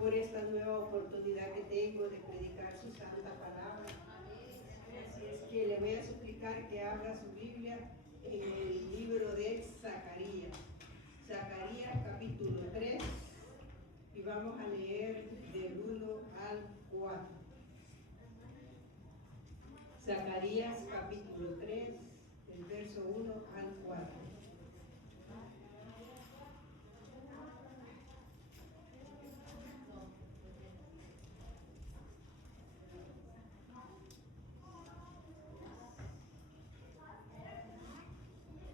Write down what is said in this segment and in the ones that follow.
por esta nueva oportunidad que tengo de predicar su santa palabra. Así es que le voy a suplicar que abra su Biblia en el libro de Zacarías. Zacarías capítulo 3 y vamos a leer del 1 al 4. Zacarías capítulo 3, del verso 1 al 4.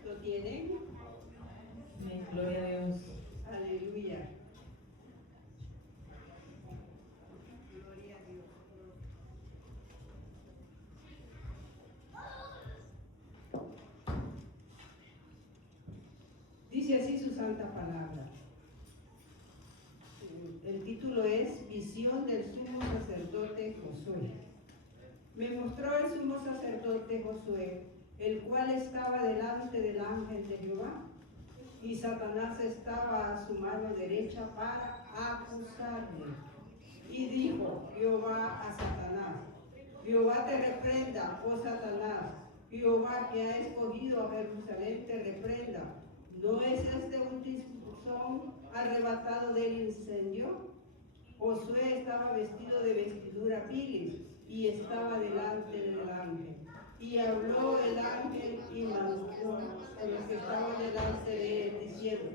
¿Lo tienen? Amén, gloria a Dios. Aleluya. Gloria a Dios. Dice así su santa palabra. El título es Visión del sumo sacerdote Josué. Me mostró el sumo sacerdote Josué, el cual estaba delante del ángel de Jehová, y Satanás estaba a su mano derecha para acusarle. Y dijo Jehová a Satanás: Jehová te reprenda, oh Satanás. Jehová, que ha escogido a Jerusalén, te reprenda. ¿No es este un tizón arrebatado del incendio? Josué estaba vestido de vestidura pilis y estaba delante del ángel. Y habló el ángel y mandó a los que estaban delante de él, diciendo: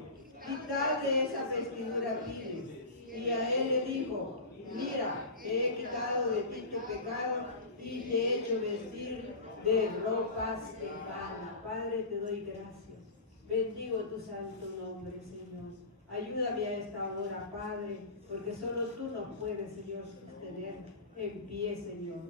quitad de esa vestidura pilis. Y a él le dijo: mira, he quitado de ti tu pecado y te he hecho vestir de ropas de gala. Padre, te doy gracias. Bendigo tu santo nombre, Señor. Ayúdame a esta hora, Padre, porque solo tú nos puedes, Señor, sostener en pie, Señor.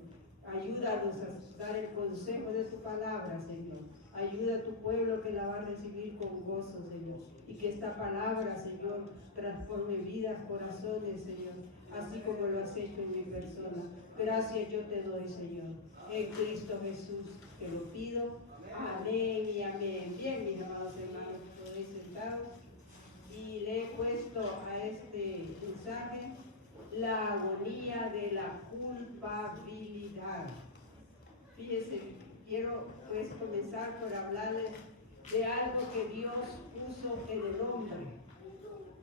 Ayúdanos a dar el consejo de tu palabra, Señor. Ayuda a tu pueblo que la va a recibir con gozo, Señor. Y que esta palabra, Señor, transforme vidas, corazones, Señor, así como lo has hecho en mi persona. Gracias yo te doy, Señor. En Cristo Jesús te lo pido. Amén y amén. Bien, mis amados hermanos, podéis sentados. Y le he puesto a este mensaje la agonía de la culpabilidad. Fíjense, quiero pues comenzar por hablarles de algo que Dios puso en el hombre.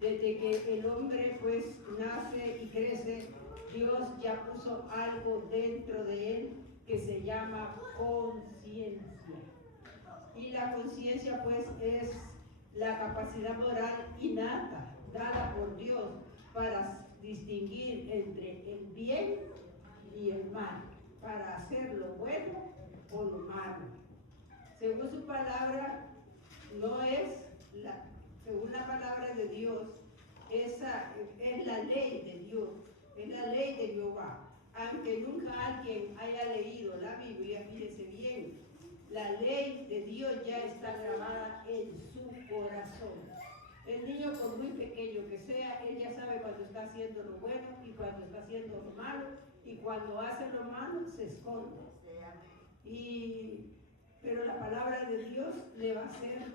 Desde que el hombre pues nace y crece, Dios ya puso algo dentro de él que se llama conciencia. Y la conciencia pues es la capacidad moral innata, dada por Dios para distinguir entre el bien y el mal, para hacer lo bueno o lo malo. Según su palabra, no es según la palabra de Dios, esa es la ley de Dios, es la ley de Jehová. Aunque nunca alguien haya leído la Biblia, fíjese bien, la ley de Dios ya está grabada en su corazón. El niño, por muy pequeño que sea, él ya sabe cuando está haciendo lo bueno y cuando está haciendo lo malo, y cuando hace lo malo se esconde. Pero la palabra de Dios le va a hacer,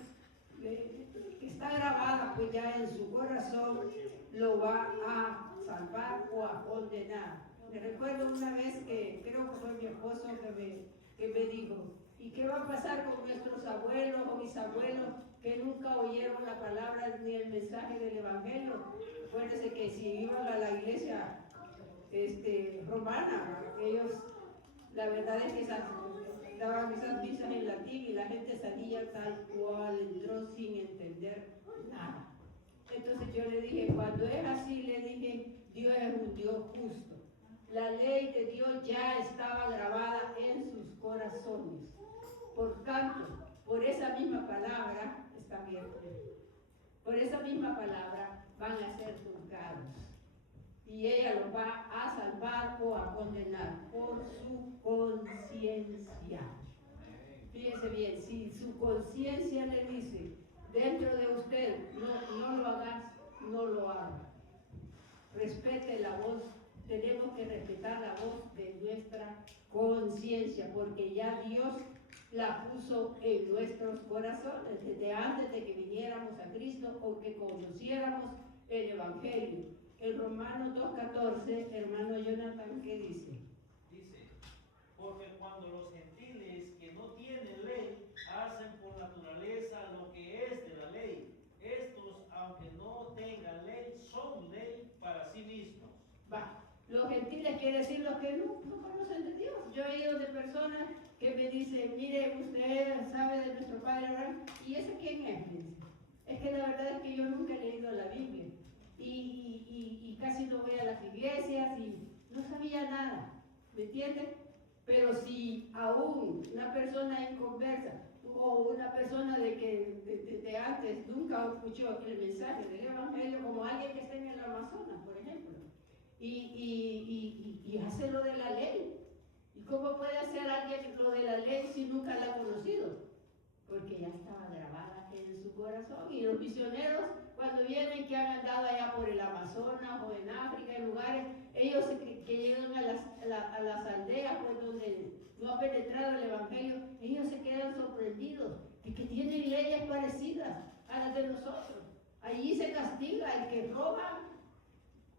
que está grabada pues ya en su corazón, lo va a salvar o a condenar. Me recuerdo una vez que creo que fue mi esposo que me dijo: ¿y qué va a pasar con nuestros abuelos o bisabuelos que nunca oyeron la palabra ni el mensaje del Evangelio? Acuérdense que si iban a la iglesia romana, ellos, la verdad es que daban esas misas en latín y la gente salía tal cual entró sin entender nada. Entonces yo le dije, cuando es así, le dije, Dios es un Dios justo. La ley de Dios ya estaba grabada en sus corazones. Por tanto, por esa misma palabra, está bien, por esa misma palabra van a ser juzgados. Y ella los va a salvar o a condenar por su conciencia. Fíjese bien, si su conciencia le dice, dentro de usted, no lo hagas, no lo haga. Respete la voz, tenemos que respetar la voz de nuestra conciencia, porque ya Dios la puso en nuestros corazones, desde antes de que viniéramos a Cristo o que conociéramos el Evangelio. en Romanos 2:14, hermano Jonathan, ¿qué dice? Dice, porque cuando los gentiles que no tienen ley hacen por naturaleza lo que es de la ley, estos, aunque no tengan ley, son ley para sí mismos. Va. Los gentiles quiere decir los que no conocen de Dios. Yo he ido de personas que me dicen, mire, usted sabe de nuestro Padre Abraham, ¿y ese quién es? Me dice. Es que la verdad es que yo nunca he leído la Biblia y casi no voy a las iglesias y no sabía nada, ¿me entiendes? Pero si aún una persona inconversa o una persona de antes nunca escuchó el mensaje del Evangelio, como alguien que está en el Amazonas, por ejemplo, y hace lo de la ley. ¿Y cómo puede hacer alguien lo de la ley si nunca la ha conocido? Porque ya estaba grabada en su corazón. Y los misioneros, cuando vienen, que han andado allá por el Amazonas o en África, en lugares, ellos que llegan a las aldeas, pues donde no ha penetrado el Evangelio, ellos se quedan sorprendidos de que tienen leyes parecidas a las de nosotros. Allí se castiga el que roba,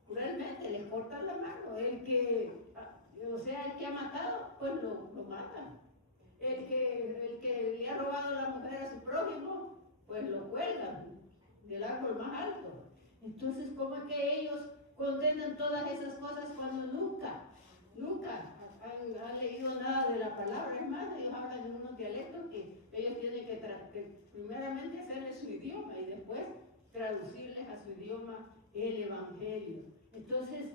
cruelmente le cortan la mano, el que ha matado, pues lo matan. El que le ha robado la mujer a su prójimo, pues lo cuelgan del árbol más alto. Entonces, ¿cómo es que ellos condenan todas esas cosas cuando nunca han leído nada de la palabra? Es más, ellos hablan en unos dialectos que ellos tienen que primeramente hacerles su idioma y después traducirles a su idioma el Evangelio. Entonces,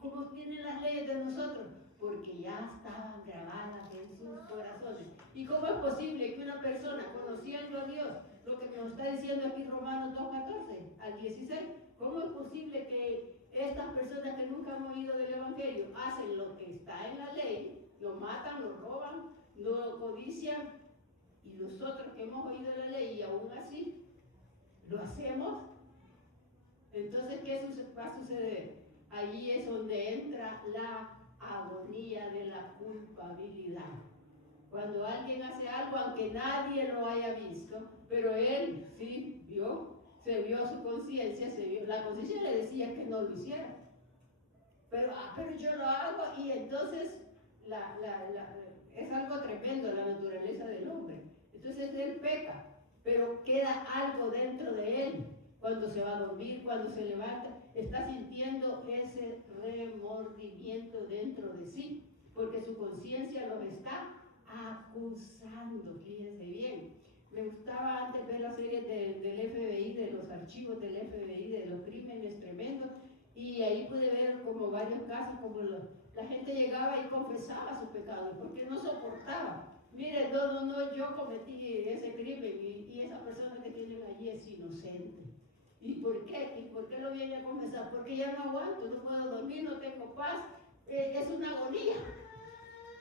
¿cómo tienen las leyes de nosotros? Porque ya estaban grabadas en sus corazones. ¿Y cómo es posible que una persona, conociendo a Dios, lo que nos está diciendo aquí Romanos 2:14 al 16, cómo es posible que estas personas que nunca han oído del Evangelio hacen lo que está en la ley, lo matan, lo roban, lo codician, y nosotros que hemos oído la ley y aún así lo hacemos? Entonces, ¿qué va a suceder? Allí es donde entra la agonía de la culpabilidad. Cuando alguien hace algo, aunque nadie lo haya visto, pero él sí se vio su conciencia, la conciencia le decía que no lo hiciera. Pero yo lo hago, y entonces es algo tremendo la naturaleza del hombre. Entonces él peca, pero queda algo dentro de él. Cuando se va a dormir, cuando se levanta, está sintiendo ese remordimiento dentro de sí, porque su conciencia los está acusando. Fíjense bien. Me gustaba antes ver la serie del FBI, de los archivos del FBI, de los crímenes tremendos, y ahí pude ver como varios casos, como la gente llegaba y confesaba su pecado, porque no soportaba. Mire, yo cometí ese crimen y esa persona que tienen allí es inocente. ¿Y por qué? ¿Y por qué lo viene a confesar? Porque ya no aguanto, no puedo dormir, no tengo paz. Es una agonía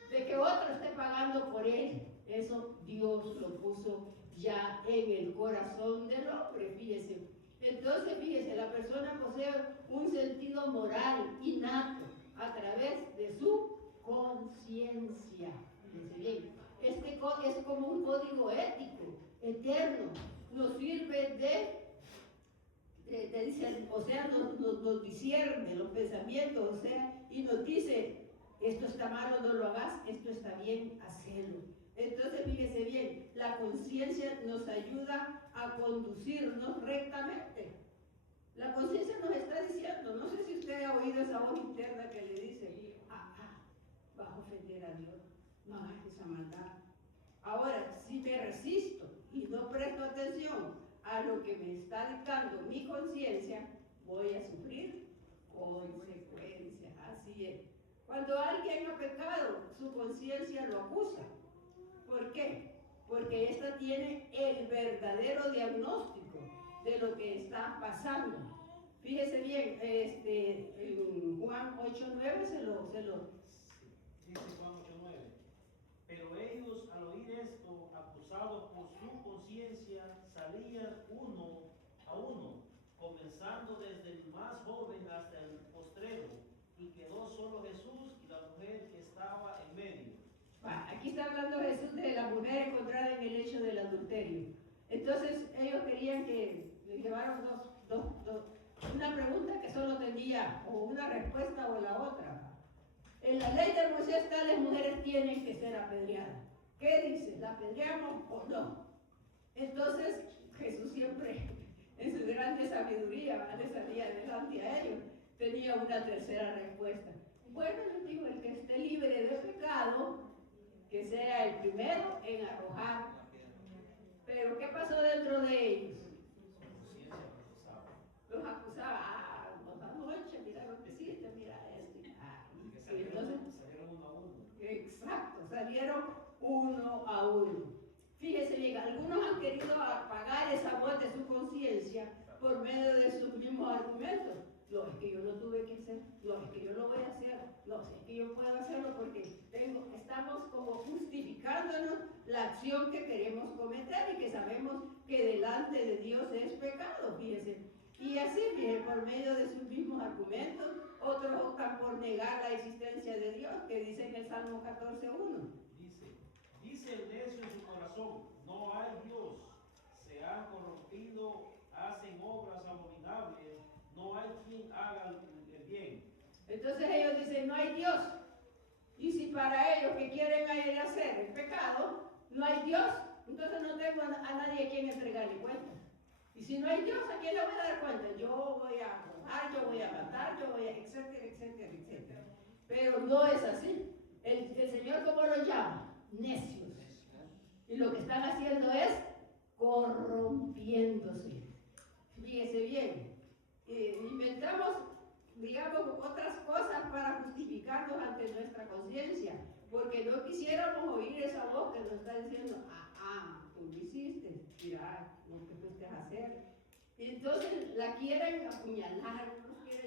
de que otro esté pagando por él. Eso Dios lo puso ya en el corazón del hombre, fíjese. Entonces, fíjese, la persona posee un sentido moral innato a través de su conciencia. Fíjese bien, este es como un código ético eterno, nos sirve nos discierne los pensamientos, y nos dice, esto está malo, no lo hagas, esto está bien, hacelo. Entonces, fíjese bien, la conciencia nos ayuda a conducirnos rectamente. La conciencia nos está diciendo, no sé si usted ha oído esa voz interna que le dice, vas a ofender a Dios, no hagas esa maldad. Ahora, si me resisto y no presto atención a lo que me está dictando mi conciencia, voy a sufrir consecuencias. Así es. Cuando alguien ha pecado, su conciencia lo acusa. ¿Por qué? Porque ésta tiene el verdadero diagnóstico de lo que está pasando. Fíjese bien, en Juan 8:9 se lo dice Juan 8:9. Pero ellos, al oír esto, acusados por su conciencia, salían uno a uno, comenzando desde el más joven hasta el postrero, y quedó solo Jesús y la mujer que estaba en medio. Aquí está hablando Jesús de la mujer encontrada en el hecho del adulterio. Entonces ellos querían que le llevaron una pregunta que solo tenía o una respuesta o la otra. En la ley de Moisés, tales mujeres tienen que ser apedreadas. ¿Qué dice? ¿La apedreamos o no? Entonces, Jesús siempre, en su grande sabiduría, le salía adelante a ellos, tenía una tercera respuesta. Bueno, les digo, el que esté libre de pecado, que sea el primero en arrojar. Pero ¿qué pasó dentro de ellos? Los acusaba, vos anoche, mira lo que hiciste, mira esto. Y entonces, salieron uno a uno. exacto, salieron uno a uno. Fíjese bien, algunos han querido apagar esa voz de su conciencia por medio de sus mismos argumentos. No, es que yo lo tuve que hacer, no, es que yo lo voy a hacer, no, es que yo puedo hacerlo porque estamos como justificándonos la acción que queremos cometer y que sabemos que delante de Dios es pecado, fíjese. Y así, fíjese, por medio de sus mismos argumentos, otros optan por negar la existencia de Dios, que dice en el Salmo 14:1. Dice el necio en su corazón, no hay Dios, se han corrompido, hacen obras abominables, no hay quien haga el bien. Entonces ellos dicen, no hay Dios. Y si para ellos que quieren hacer el pecado, no hay Dios, entonces no tengo a nadie a quien entregarle cuenta. Y si no hay Dios, ¿a quién le voy a dar cuenta? Yo voy a robar, yo voy a matar, yo voy a, etcétera, etcétera, etcétera. Pero no es así. El Señor, ¿cómo lo llama? Necios. Y lo que están haciendo es corrompiéndose. Fíjese bien, inventamos, digamos, otras cosas para justificarnos ante nuestra conciencia, porque no quisiéramos oír esa voz que nos está diciendo, tú lo hiciste, mira lo que fuiste a hacer. Y entonces la quieren apuñalar,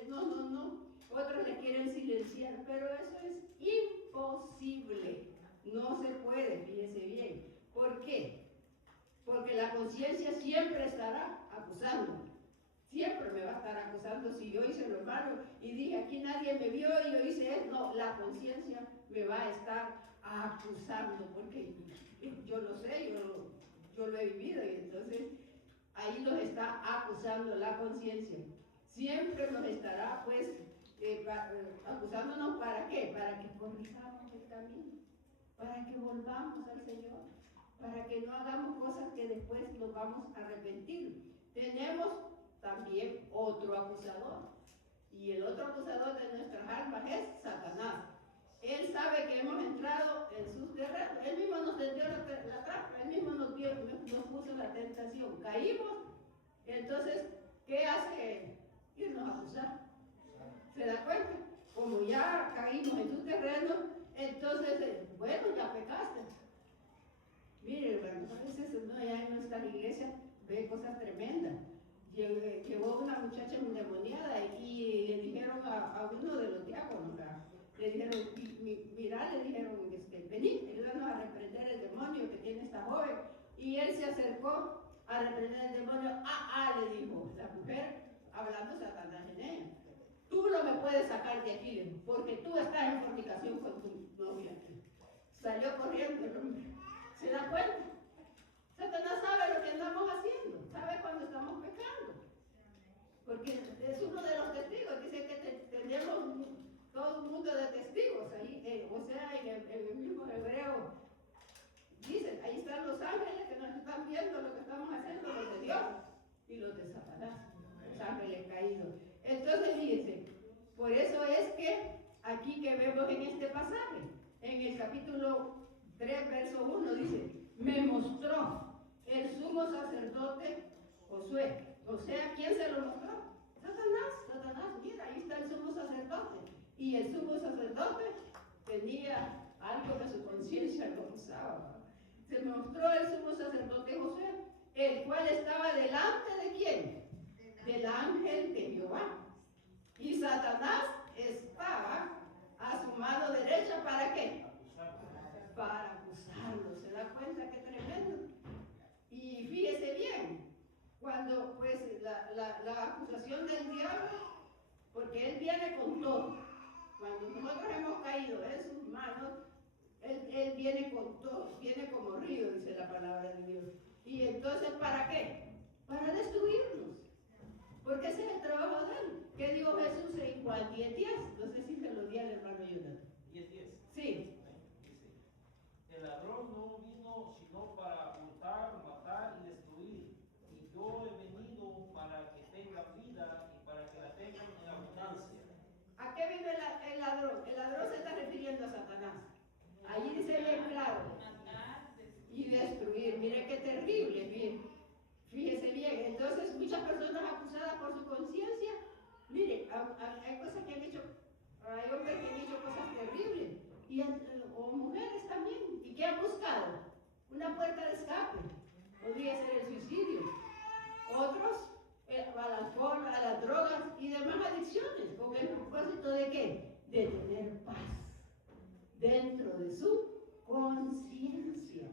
no, otros le quieren silenciar, pero eso es imposible, no se puede, fíjese bien. ¿Por qué? Porque la conciencia siempre estará acusando. Siempre me va a estar acusando si yo hice lo malo y dije aquí nadie me vio y yo hice esto. No, la conciencia me va a estar acusando porque yo lo sé, yo lo he vivido y entonces ahí nos está acusando la conciencia. Siempre nos estará pues acusándonos ¿para qué? Para que corrijamos el camino, para que volvamos al Señor, para que no hagamos cosas que después nos vamos a arrepentir. Tenemos también otro acusador, y el otro acusador de nuestras almas es Satanás. Él sabe que hemos entrado en sus terrenos, él mismo nos tendió la trampa, él mismo nos puso la tentación, caímos, entonces, ¿qué hace él? Irnos a acusar. ¿Se da cuenta? Como ya caímos en su terreno, entonces, bueno, ya pecaste. Mire, hermano, a veces ya en nuestra iglesia ve cosas tremendas. Llegó una muchacha endemoniada y le dijeron a uno de los diáconos, le dijeron, mira, le dijeron, vení, ayúdanos a reprender el demonio que tiene esta joven. Y él se acercó a reprender el demonio. Le dijo la mujer, hablando Satanás en ella. Tú no me puedes sacar de aquí, porque tú estás en fornicación con tu novia. Salió corriendo el hombre. ¿Se da cuenta? Satanás sabe lo que andamos haciendo, sabe cuando estamos pecando. Porque es uno de los testigos, dice que tenemos todo un mundo de testigos ahí, o sea, en el mismo hebreo. Dicen, ahí están los ángeles que nos están viendo lo que estamos haciendo, los de Dios y los de Satanás, los ángeles caídos. Entonces, fíjense, por eso es que aquí que vemos en este pasaje, en el capítulo 3, verso 1, dice, me mostró el sumo sacerdote Josué. O sea, ¿quién se lo mostró? Satanás, mira, ahí está el sumo sacerdote. Y el sumo sacerdote tenía algo que su conciencia lo acusaba. Se mostró el sumo sacerdote Josué, el cual estaba delante de ¿quién? Del ángel de Jehová. Y Satanás estaba a su mano derecha, ¿para qué? Para acusarlo. ¿Se da cuenta qué tremendo? Y fíjese bien, cuando pues la acusación del diablo, porque él viene con todo. Cuando nosotros hemos caído en sus manos, él viene con todo, viene como río, dice la palabra de Dios. Y entonces, ¿para qué? Para destruirnos. Porque ese es el trabajo de él. ¿Qué dijo Jesús en Juan 10:10? No sé si se lo di al hermano Jonathan. 10:10. Sí. Dice, el ladrón no vino sino para hurtar, matar y destruir. Y yo he venido para que tengan vida y para que la tengan en abundancia. ¿A qué vive el ladrón? El ladrón se está refiriendo a Satanás. Allí dice bien claro. Y destruir. Mire qué terrible, bien. Fíjese bien. Entonces, muchas personas acusadas por su conciencia. Mire, hay cosas que han hecho, hay hombres que han hecho cosas terribles. O mujeres también. ¿Y qué han buscado? Una puerta de escape. Podría ser el suicidio. Otros al alcohol, a las drogas y demás adicciones, con el propósito de ¿qué? De tener paz dentro de su conciencia.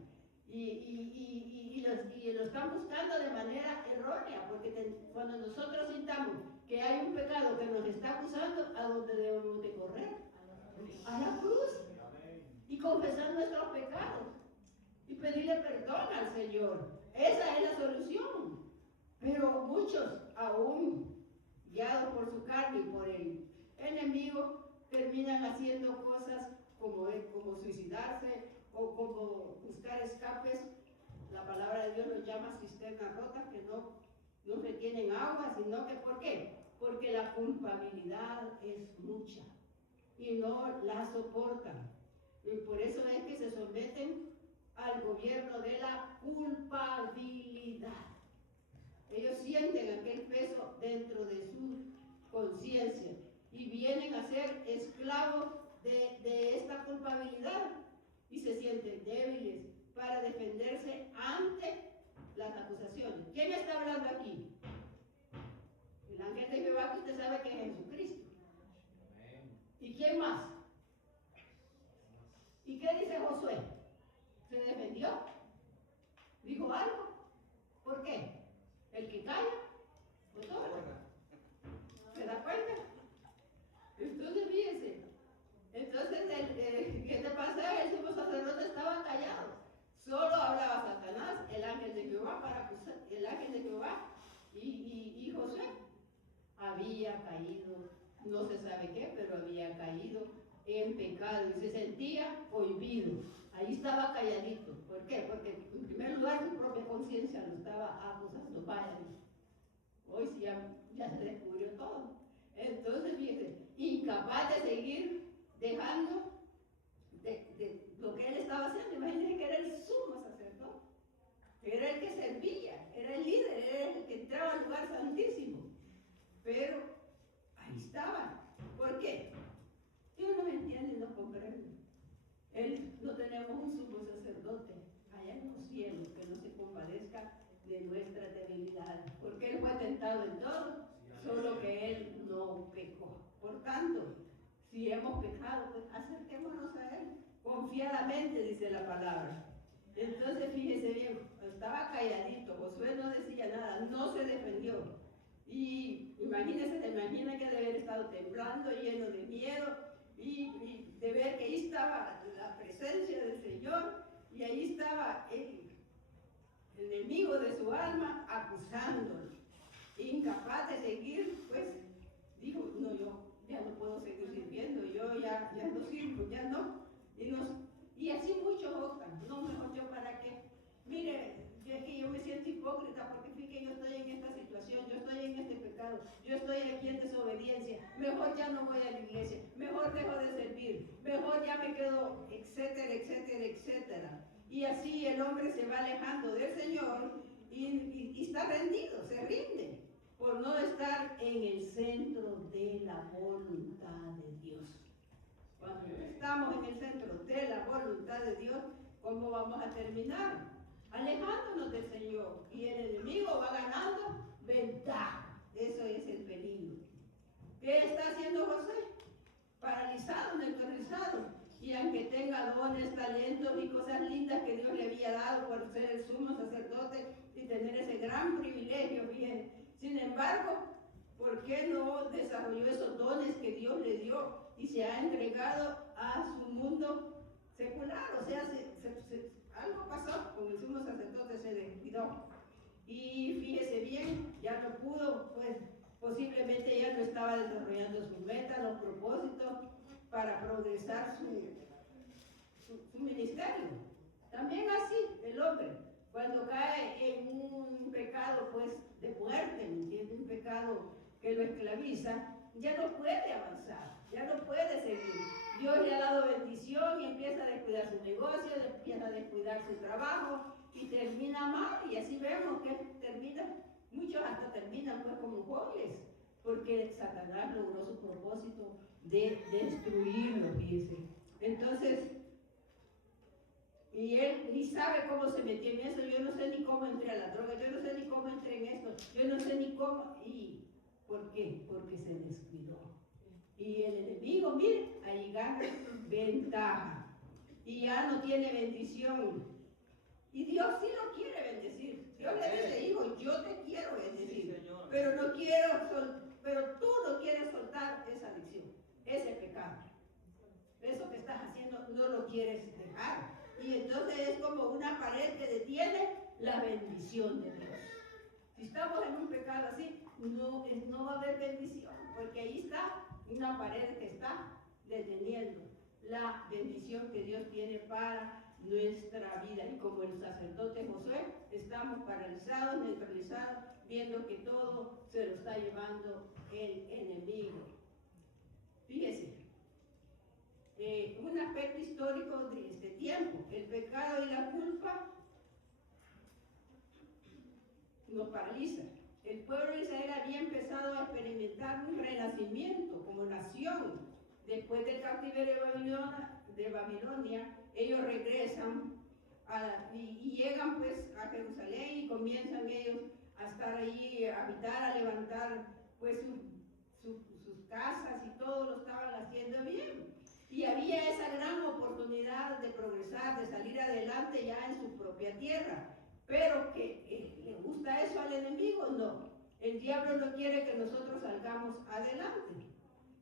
Y lo están buscando de manera errónea, porque cuando nosotros sintamos que hay un pecado que nos está acusando, ¿a dónde debemos de correr? A la cruz. Y confesar nuestros pecados. Y pedirle perdón al Señor. Esa es la solución. Pero muchos, aún guiados por su carne y por el enemigo, terminan haciendo cosas como suicidarse o como buscar escapes. La palabra de Dios los llama cisternas rotas que no retienen agua, sino que ¿por qué? Porque la culpabilidad es mucha y no la soportan. Y por eso es que se someten al gobierno de la culpabilidad. Ellos sienten aquel peso dentro de su conciencia y vienen a ser esclavos de esta culpabilidad y se sienten débiles para defenderse ante las acusaciones. ¿Quién está hablando aquí? El ángel de Jehová, que usted sabe que es Jesucristo. ¿Y quién más? ¿Y qué dice Josué? ¿Se defendió? ¿Dijo algo? ¿Por qué? El que calla, pues otorga. ¿Se da cuenta? Entonces, fíjense. Entonces, ¿qué te pasa? El sumo sacerdote estaba callado. Solo hablaba Satanás, el ángel de Jehová, para acusar. El ángel de Jehová y Josué había caído, no se sabe qué, pero había caído en pecado y se sentía cohibido. Ahí estaba calladito. ¿Por qué? Porque en primer lugar su propia conciencia lo estaba acusando. Vaya, hoy sí ya se descubrió todo. Entonces, fíjense, incapaz de seguir dejando de lo que él estaba haciendo. Imagínense que era el sumo sacerdote, era el que servía, era el líder, era el que entraba al lugar santísimo. Pero ahí estaba. ¿Por qué? Dios nos entiende y nos comprende. Él no tenemos un sumo sacerdote allá en los cielos que no se compadezca de nuestra debilidad, porque Él fue tentado en todo, solo que Él no pecó. Por tanto, si hemos pecado, pues acerquémonos a Él confiadamente, dice la palabra. Entonces, fíjese bien, estaba calladito, Josué no decía nada, no se defendió. Y imagínense, se imagina que debe haber estado temblando, lleno de miedo, y de ver que ahí estaba la presencia del Señor, y ahí estaba el enemigo de su alma acusándolo, incapaz de seguir, pues dijo, no, yo ya no puedo seguir sirviendo, yo ya no sirvo, ya no. Y así muchos optan, no, mejor yo para qué. Mire, es que yo me siento hipócrita porque fíjate, yo estoy en esta situación, yo estoy en este pecado, yo estoy aquí en desobediencia, mejor ya no voy a la iglesia, mejor dejo de servir, mejor ya me quedo, etcétera, etcétera, etcétera. Y así el hombre se va alejando del Señor y está rendido, se rinde, por no estar en el centro de la voluntad de Dios. Cuando no estamos en el centro de la voluntad de Dios, ¿cómo vamos a terminar? Alejándonos del Señor, y el enemigo va ganando ventaja. Eso es el peligro. ¿Qué está haciendo José? Paralizado, neutralizado. Y aunque tenga dones, talentos y cosas lindas que Dios le había dado por ser el sumo sacerdote y tener ese gran privilegio, bien. Sin embargo, ¿por qué no desarrolló esos dones que Dios le dio y se ha entregado a su mundo secular? O sea, algo pasó con el sumo sacerdote, se descuidó. Y fíjese bien, ya no pudo pues Posiblemente ella no estaba desarrollando sus metas, los propósitos para progresar su ministerio. También así el hombre, cuando cae en un pecado pues de muerte, ¿me entiendes? Un pecado que lo esclaviza, ya no puede avanzar, ya no puede seguir. Dios le ha dado bendición y empieza a descuidar su negocio, empieza a descuidar su trabajo y termina mal. Y así vemos que termina, muchos hasta terminan pues como jóvenes, porque Satanás logró su propósito de destruirlo, fíjense. Entonces, y él ni sabe cómo se metió en eso. Yo no sé ni cómo entré a la droga, yo no sé ni cómo entré en esto, yo no sé ni cómo. ¿Y por qué? Porque se descuidó. Y el enemigo, mire, ahí gana ventaja. Y ya no tiene bendición. Y Dios sí lo quiere bendecir. Dios le dice, hijo, yo te quiero bendecir. Sí, pero no quiero, pero tú no quieres soltar esa adicción, ese pecado. Eso que estás haciendo no lo quieres dejar. Y entonces es como una pared que detiene la bendición de Dios. Si estamos en un pecado así, no va a haber bendición, porque ahí está una pared que está deteniendo la bendición que Dios tiene para nuestra vida. Y como el sacerdote Josué, estamos paralizados, neutralizados, viendo que todo se lo está llevando el enemigo. Fíjese, un aspecto histórico de este tiempo, el pecado y la culpa nos paraliza. El pueblo de Israel había empezado a experimentar un renacimiento como nación. Después del cautiverio de Babilonia, ellos regresan y llegan pues a Jerusalén y comienzan ellos a estar allí, a habitar, a levantar pues sus casas y todo lo estaban haciendo bien. Y había esa gran oportunidad de progresar, de salir adelante ya en su propia tierra. Pero que le gusta eso al enemigo, no. El diablo no quiere que nosotros salgamos adelante.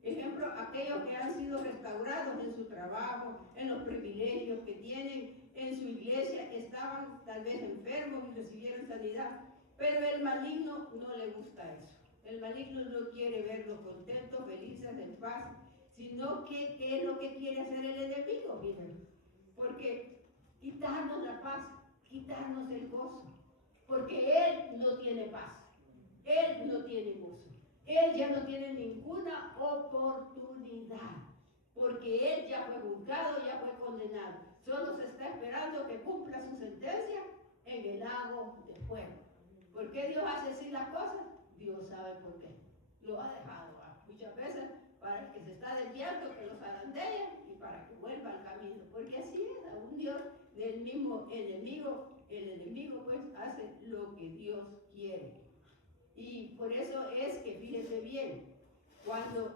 Ejemplo, aquellos que han sido restaurados en su trabajo, en los privilegios que tienen en su iglesia, estaban tal vez enfermos y recibieron sanidad, pero el maligno no le gusta eso. El maligno no quiere verlos contentos, felices, en paz, sino que ¿qué es lo que quiere hacer el enemigo? Miren, porque quitarnos la paz, quitarnos el gozo, porque él no tiene paz, él no tiene gozo, él ya no tiene ninguna oportunidad, porque él ya fue juzgado, ya fue condenado, solo se está esperando que cumpla su sentencia en el lago de fuego. ¿Por qué Dios hace así las cosas? Dios sabe por qué, lo ha dejado muchas veces para el que se está desviando, que los zarandeen y para que vuelva al camino, porque así es, a un Dios del mismo enemigo, el enemigo pues hace lo que Dios quiere. Y por eso es que fíjese bien, cuando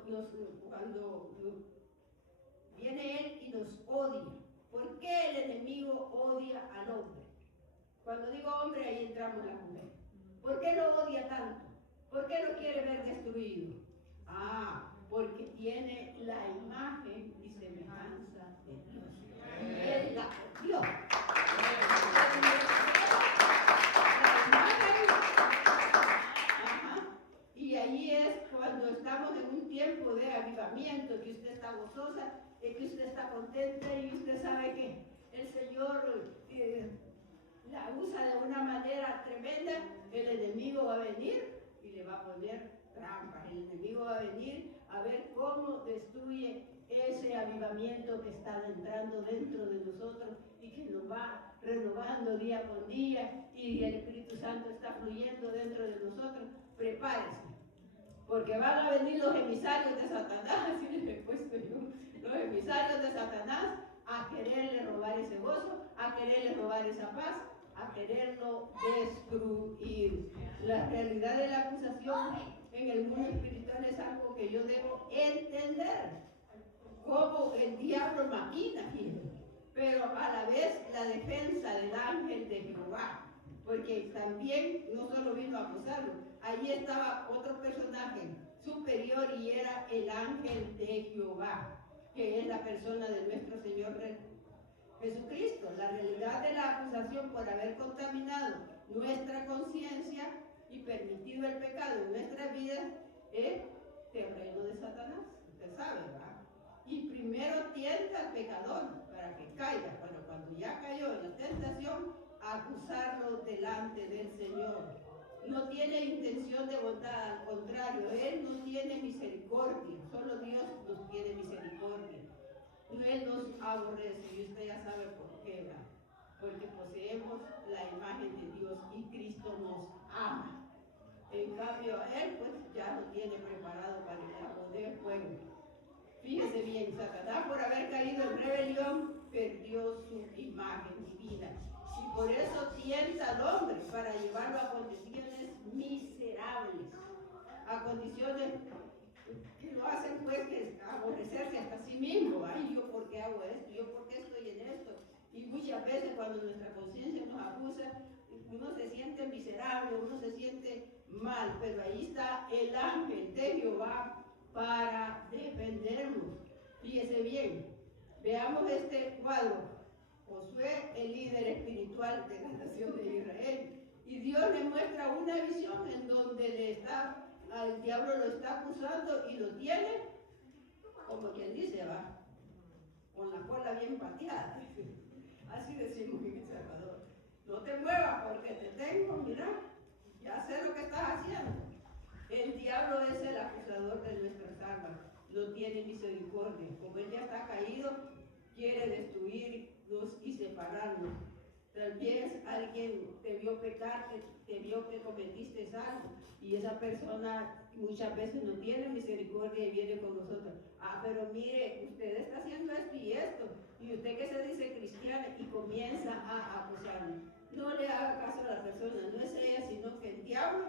viene Él y nos odia, ¿por qué el enemigo odia al hombre? Cuando digo hombre, ahí entramos la mujer. ¿Por qué lo odia tanto? ¿Por qué lo quiere ver destruido? Porque tiene la imagen y semejanza de Dios. Él la copió. Y ahí es cuando estamos en un tiempo de avivamiento, que usted está gozosa, que usted está contenta y usted sabe que el Señor la usa de una manera tremenda. El enemigo va a venir y le va a poner trampas. El enemigo va a venir a ver cómo destruye ese avivamiento que está entrando dentro de nosotros y que nos va renovando día con día, y el Espíritu Santo está fluyendo dentro de nosotros. Prepárese, porque van a venir los emisarios de Satanás, así les he puesto yo, los emisarios de Satanás, a quererle robar ese gozo, a quererle robar esa paz, a quererlo destruir. La realidad de la acusación en el mundo espiritual es algo que yo debo entender, cómo el diablo maquina, pero a la vez la defensa del ángel de Jehová, porque también no solo vino a acusarlo, allí estaba otro personaje superior y era el ángel de Jehová, que es la persona de nuestro Señor Jesucristo. La realidad de la acusación por haber contaminado nuestra conciencia y permitido el pecado en nuestras vidas es terreno de Satanás, usted sabe, ¿verdad? Y primero tienta al pecador para que caiga, pero cuando ya cayó en la tentación, acusarlo delante del Señor. No tiene intención de bondad, al contrario, Él no tiene misericordia, solo Dios nos tiene misericordia. Él nos aborrece y usted ya sabe por qué, ¿verdad? Porque poseemos la imagen de Dios y Cristo nos ama. En cambio, Él pues ya lo tiene preparado para el lago de fuego. Fíjese bien, Satanás por haber caído en rebelión perdió su imagen divina. Y por eso tienta al hombre para llevarlo a condiciones miserables, a condiciones que lo hacen pues que aborrecerse hasta sí mismo. Ay, ¿yo por qué hago esto? ¿Yo por qué estoy en esto? Y muchas veces cuando nuestra conciencia nos acusa, uno se siente miserable, uno se siente mal, pero ahí está el ángel de Jehová para defendernos. Fíjese bien, veamos este cuadro. Josué, el líder espiritual de la nación de Israel. Y Dios le muestra una visión en donde al diablo lo está acusando y lo tiene, como quien dice, va, con la cola bien pateada. Así decimos en El Salvador. No te muevas porque te tengo, mira, ya sé lo que estás haciendo. El diablo es el acusador de nuestras almas, no tiene misericordia. Como él ya está caído, quiere destruirnos y separarnos. Tal vez alguien te vio pecar, te vio que cometiste algo, y esa persona muchas veces no tiene misericordia y viene con nosotros. Ah, pero mire, usted está haciendo esto y usted que se dice cristiana, y comienza a acusarnos. No le haga caso a la persona, no es ella, sino que el diablo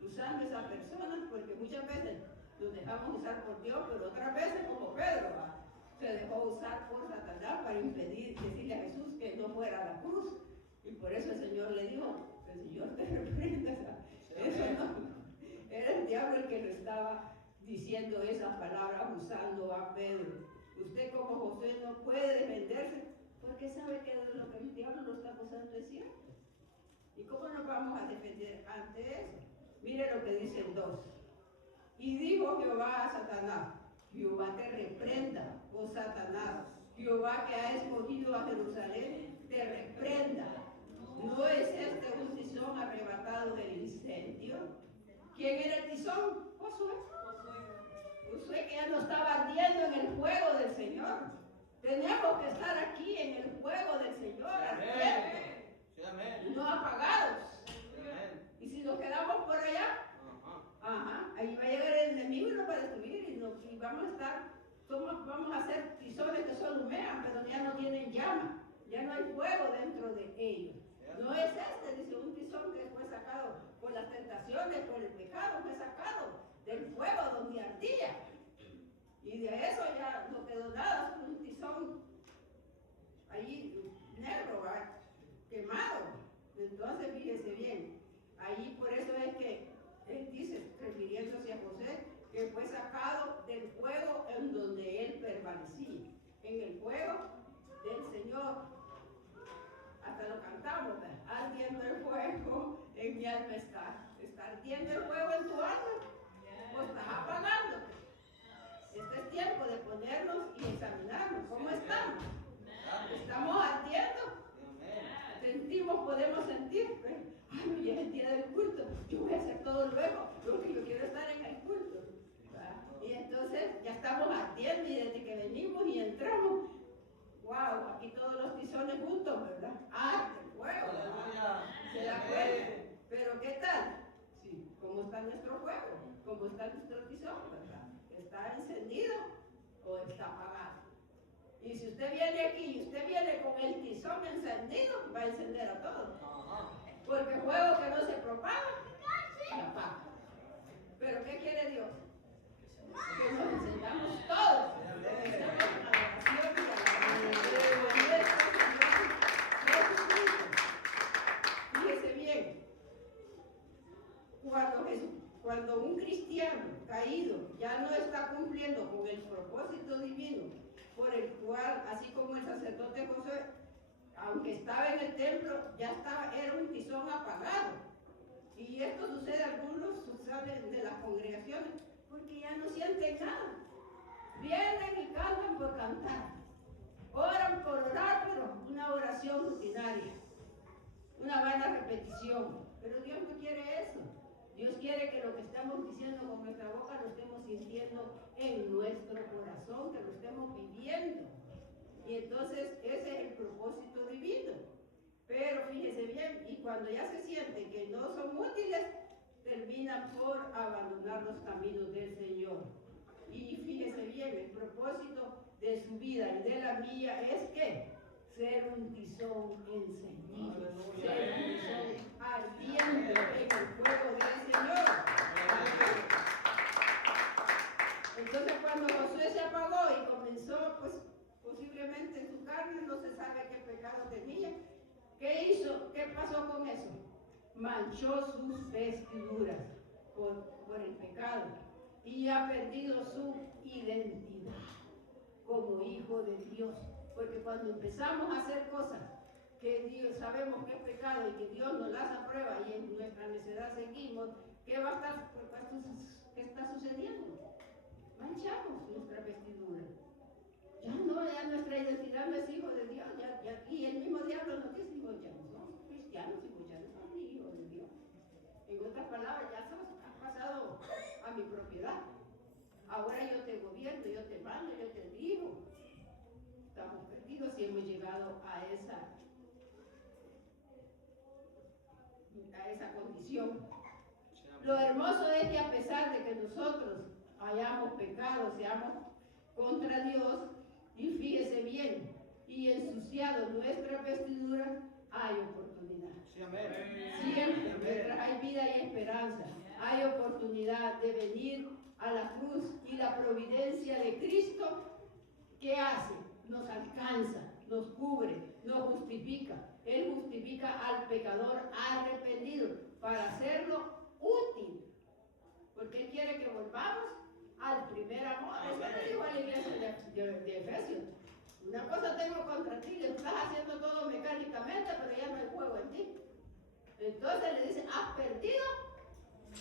usando a esa persona, porque muchas veces nos dejamos usar por Dios, pero otras veces como Pedro se dejó usar por Satanás para impedir, decirle a Jesús que no fuera a la cruz. Y por eso el Señor le dijo, el Señor te reprenda. Eso no, era el diablo el que lo estaba diciendo esas palabras, usando a Pedro. Usted como José no puede defenderse porque sabe que lo que el diablo lo está acusando es cierto. ¿Y cómo nos vamos a defender ante eso? Mire lo que dice el 2. Y dijo Jehová a Satanás, Jehová te reprenda, oh Satanás, Jehová que ha escogido a Jerusalén, te reprenda. ¿No es este un tizón arrebatado del incendio? ¿Quién era el tizón? Josué. Josué que ya no estaba ardiendo en el fuego del Señor. Tenemos que estar aquí en el fuego del Señor, ardiendo, no apagados. Y si nos quedamos por allá, ahí va a llegar el enemigo y nos va a destruir y vamos a estar, vamos a ser tizones que solo humean, pero ya no tienen llama, ya no hay fuego dentro de ellos. No es dice un tizón que fue sacado por las tentaciones, por el pecado, fue sacado del fuego donde ardía. Y de eso ya no quedó nada, es un tizón ahí negro, quemado. Entonces fíjese bien, ahí por eso es que él dice, refiriéndose a José, que fue sacado del fuego en donde él permanecía, en el fuego del Señor. Hasta lo cantamos, ardiendo el fuego en mi alma está. ¿Está ardiendo el fuego en tu alma? ¿O estás apagándote? Este es tiempo de ponernos y examinarnos. ¿Cómo estamos? ¿Estamos ardiendo? Sentimos, podemos sentir. Ay, ya es el día del culto. Yo voy a hacer todo luego, porque yo quiero estar en el culto. Y entonces ya estamos ardiendo y desde que venimos y entramos, wow, aquí todos los tizones juntos, ¿verdad? Arde el fuego. ¿Se da cuenta? Pero ¿qué tal? Sí, ¿cómo está nuestro fuego? ¿Cómo está nuestro tizón, verdad? ¿Está encendido o está apagado? Y si usted viene aquí y usted viene con el tizón encendido, va a encender a todos. Porque fuego que no se propaga, se apaga. Pero ¿qué quiere Dios? Que nos encendamos todos. Fíjese bien, cuando un cristiano caído ya no está cumpliendo con el propósito divino, por el cual, así como el sacerdote Josué, aunque estaba en el templo, ya era un tizón apagado. Y esto sucede, algunos salen de las congregaciones, porque ya no sienten nada. Vienen y cantan por cantar, oran por orar, pero una oración rutinaria, una vana repetición. Pero Dios no quiere eso. Dios quiere que lo que estamos diciendo con nuestra boca lo estemos sintiendo en nuestro corazón, que lo estemos viviendo. Y entonces ese es el propósito divino. Pero fíjese bien, y cuando ya se siente que no son útiles, terminan por abandonar los caminos del Señor. Y fíjese bien, el propósito de su vida y de la mía es que ser un tizón encendido, ser un tizón ardiente en el fuego del Señor. Entonces cuando Josué se apagó y comenzó, pues posiblemente en su carne, no se sabe qué pecado tenía. ¿Qué hizo? ¿Qué pasó con eso? Manchó sus vestiduras por el pecado y ha perdido su identidad como hijo de Dios. Porque cuando empezamos a hacer cosas que Dios, sabemos que es pecado y que Dios nos las aprueba y en nuestra necedad seguimos, ¿qué está sucediendo? Manchamos nuestra vestidura. Ya nuestra identidad no es hijo de Dios, y el mismo diablo nos dice, ya no somos cristianos, ya no somos hijos de Dios. En otras palabras, ya has pasado a mi propiedad. Ahora yo te gobierno, yo te mando, yo te digo. Estamos perdidos y hemos llegado a esa condición. Lo hermoso es que a pesar de que nosotros hayamos pecado, seamos contra Dios, y fíjese bien, y ensuciado nuestra vestidura, hay oportunidad. Sí, amén. Siempre, mientras hay vida y esperanza, hay oportunidad de venir a la cruz, y la providencia de Cristo, ¿qué hace? Nos alcanza, nos cubre, nos justifica. Él justifica al pecador arrepentido para hacerlo útil, porque Él quiere que volvamos al primer amor. Eso le dijo a la iglesia de Efesios. Una cosa tengo contra ti, que estás haciendo todo mecánicamente, pero ya no hay fuego en ti. Entonces le dice, has perdido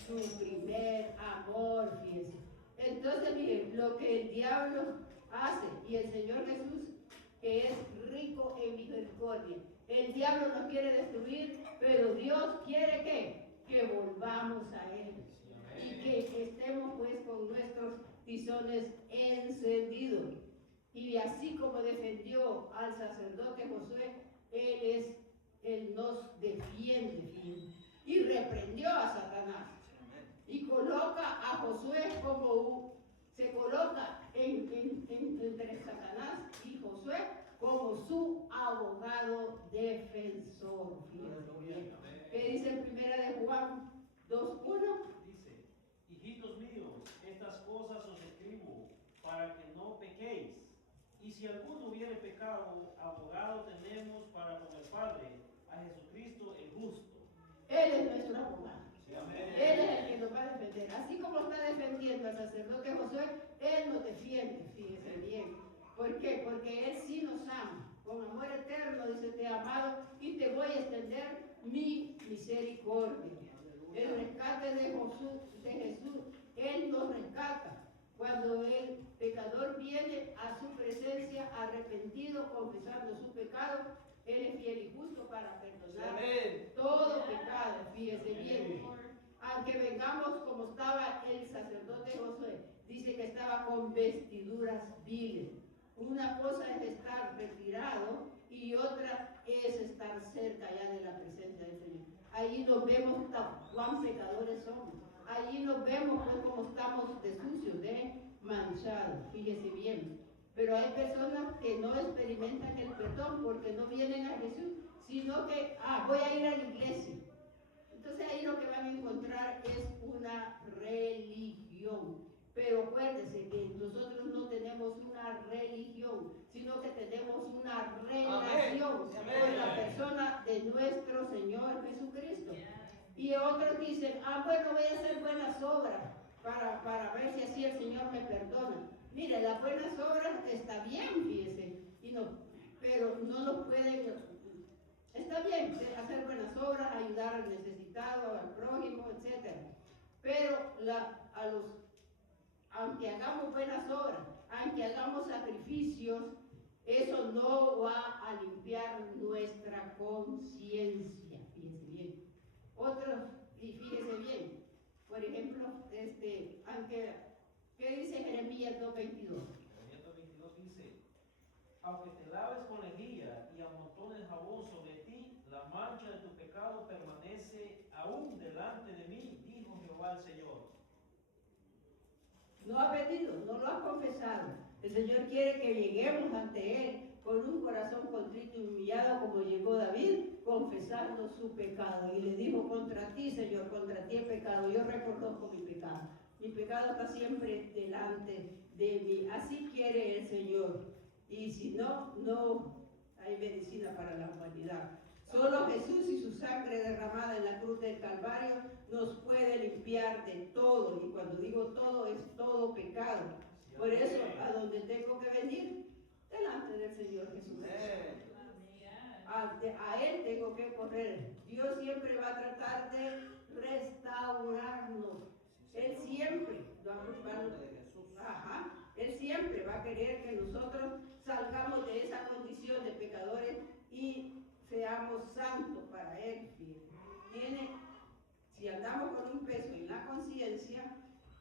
tu primer amor, fíjense. Entonces, miren, lo que el diablo hace, y el Señor Jesús, que es rico en misericordia, el diablo nos quiere destruir, pero Dios quiere que volvamos a Él. Y que estemos pues con nuestros tizones encendidos. Y así como defendió al sacerdote Josué, Él nos defiende y reprendió a Satanás. Y coloca a Josué se coloca entre Satanás y Josué como su abogado defensor. ¿Qué dice en primera de Juan 2:1? Dice, hijitos míos, estas cosas os escribo para que no pequéis. Y si alguno hubiere pecado, abogado tenemos para con el Padre, a Jesucristo el justo. Él es nuestro abogado. Sí, amén. Él es el que nos va a defender. Así como está defendiendo al sacerdote Josué, Él nos defiende, fíjese bien. ¿Por qué? Porque Él sí nos ama. Con amor eterno, dice, te he amado y te voy a extender mi misericordia. El rescate de Jesús, Él nos rescata. Cuando el pecador viene a su presencia arrepentido, confesando su pecado, Él es fiel y justo para perdonar todo pecado. Fíjese bien. Aunque vengamos como estaba el sacerdote Josué, dice que estaba con vestiduras viles. Una cosa es estar retirado y otra es estar cerca ya de la presencia del Señor. Allí nos vemos cuán pecadores somos. Allí nos vemos pues cómo estamos de sucios, manchados. Fíjese bien. Pero hay personas que no experimentan el perdón porque no vienen a Jesús, sino que, voy a ir a la iglesia. Entonces ahí lo que van a encontrar es una religión. Pero acuérdense que nosotros no tenemos una religión, sino que tenemos una relación con la persona de nuestro Señor Jesucristo. Y otros dicen, bueno, voy a hacer buenas obras para ver si así el Señor me perdona. Mire, las buenas obras está bien, fíjese, pero no nos pueden, está bien hacer buenas obras, ayudar al necesitado, al prójimo, etc. Pero aunque hagamos buenas obras, aunque hagamos sacrificios, eso no va a limpiar nuestra conciencia. Fíjese bien. Otros, y fíjese bien, por ejemplo, aunque, ¿qué dice Jeremías 2:22? Jeremías 2:22 dice: aunque te laves con lejía y amontones jabón sobre ti, la mancha de tu pecado permanece aún delante de mí, dijo Jehová el Señor. No ha venido, no lo ha confesado. El Señor quiere que lleguemos ante Él con un corazón contrito y humillado, como llegó David, confesando su pecado. Y le dijo: contra ti, Señor, contra ti he pecado. Yo reconozco mi pecado. Mi pecado está siempre delante de mí. Así quiere el Señor. Y si no, no hay medicina para la humanidad. Solo Jesús y su sangre derramada en la cruz del Calvario nos puede limpiar de todo. Y cuando digo todo, es todo pecado. Por eso, a donde tengo que venir, delante del Señor Jesús. A Él tengo que correr. Dios siempre va a tratar de restaurarnos. Él siempre Él siempre va a querer que nosotros salgamos de esa condición de pecadores y seamos santos para Él. Si andamos con un peso en la conciencia,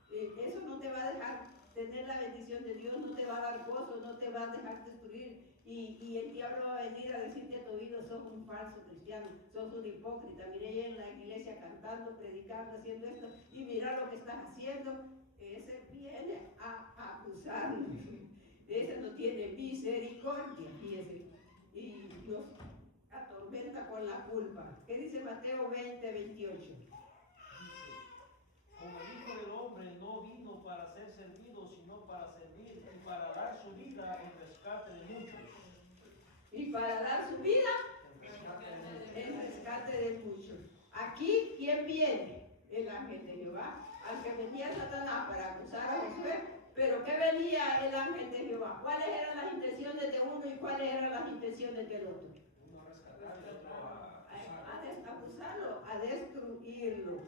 eso no te va a dejar tener la bendición de Dios, no te va a dar gozo, no te va a dejar destruir. Y el diablo va a venir a decirte a tu oído: sos un falso cristiano, sos un hipócrita. Mira ella en la iglesia cantando, predicando, haciendo esto, y mira lo que estás haciendo. Ese viene a acusarnos. Ese no tiene misericordia, fíjese, y nos atormenta con la culpa. ¿Qué dice Mateo 20:28? Como el Hijo del Hombre no vino para ser servido, sino para servir y para dar su vida en rescate de muchos. Y para dar su vida en rescate de muchos. Aquí, ¿quién viene? El ángel de Jehová. Aunque venía Satanás para acusar a Josué, pero ¿qué venía el ángel de Jehová? ¿Cuáles eran las intenciones de uno y cuáles eran las intenciones del otro? Uno a rescatar y otro a acusarlo, a destruirlo.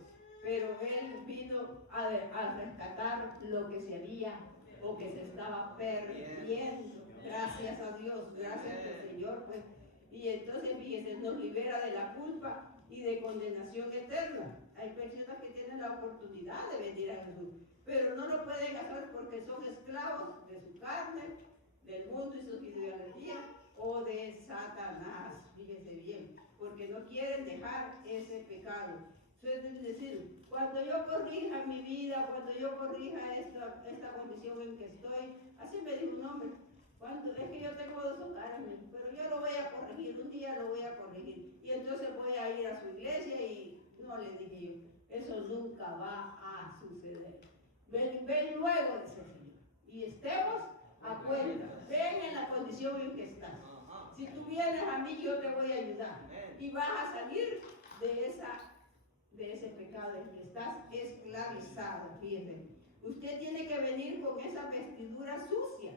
Pero él vino a rescatar lo que se había o que se estaba perdiendo. Gracias a Dios, gracias al Señor, pues. Y entonces, fíjense, nos libera de la culpa y de condenación eterna. Hay personas que tienen la oportunidad de venir a Jesús, pero no lo pueden hacer porque son esclavos de su carne, del mundo y sus ideologías, o de Satanás. Fíjense bien, porque no quieren dejar ese pecado. Es decir, cuando yo corrija mi vida, cuando yo corrija esta condición en que estoy, así me dijo un hombre: es que yo tengo dos hogares, pero yo lo voy a corregir, un día lo voy a corregir. Y entonces voy a ir a su iglesia y no, le dije yo, eso nunca va a suceder. Ven luego, dice el Señor, y estemos a cuenta. Ven en la condición en que estás. Si tú vienes a mí, yo te voy a ayudar. Y vas a salir de ese pecado en que estás esclavizado. Fíjense, usted tiene que venir con esa vestidura sucia.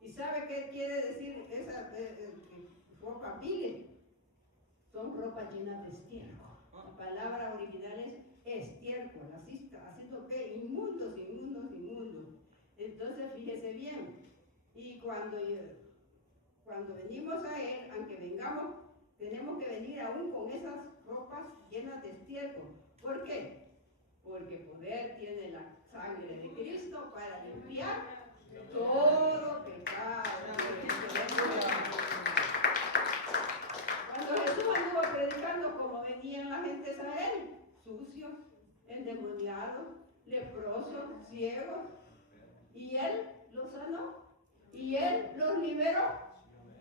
¿Y sabe qué quiere decir esa ropa vil? Son ropas llenas de estiércol. La palabra original es estiércol, haciendo que inmundos. Entonces, fíjese bien, y cuando venimos a Él, aunque vengamos, tenemos que venir aún con esas ropas llenas de estiércol. ¿Por qué? Porque poder tiene la sangre de Cristo para limpiar todo pecado. Cuando Jesús anduvo predicando, como venían la gente a Él, sucios, endemoniados, leprosos, ciegos, y Él los sanó, y Él los liberó.